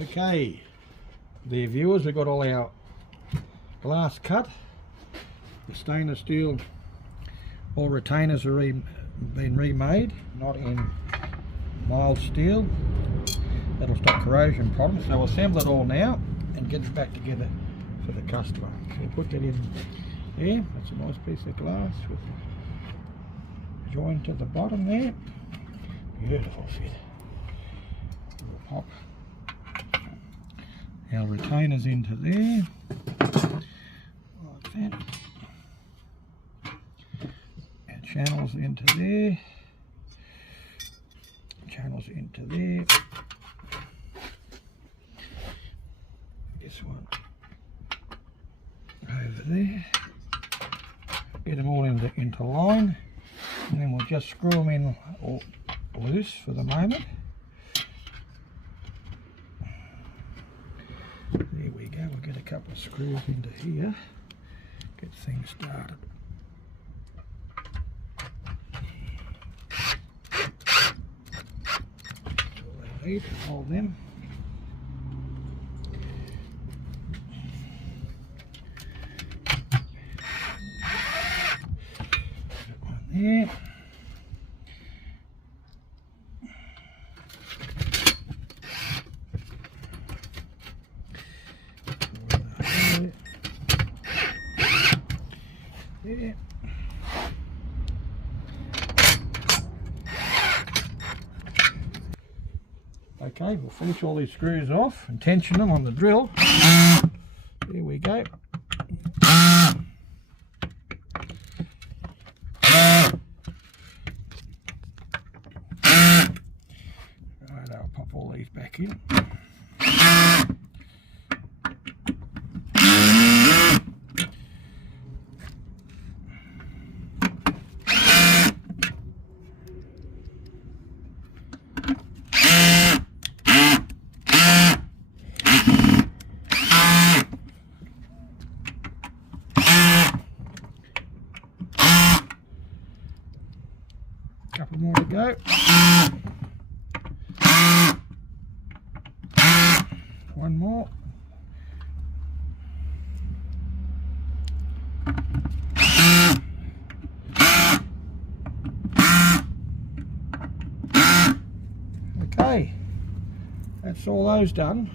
Okay, there viewers, we've got all our glass cut. The stainless steel, all retainers are been remade, not in mild steel. That'll stop corrosion problems. So we'll assemble it all now and get it back together for the customer. So we'll put that in there. That's a nice piece of glass with the joint to the bottom there. Beautiful fit. We'll pop our retainers into there, like that. Our channels into there, channels into there. This one over there. Get them all into line, and then we'll just screw them in all loose for the moment. There we go, we'll get a couple of screws into here, get things started. That's all I need to hold them. Put one there. Yeah. Okay, we'll finish all these screws off and tension them on the drill. There we go. Right, I'll pop all these back in. Couple more to go. One more. Okay, that's all those done.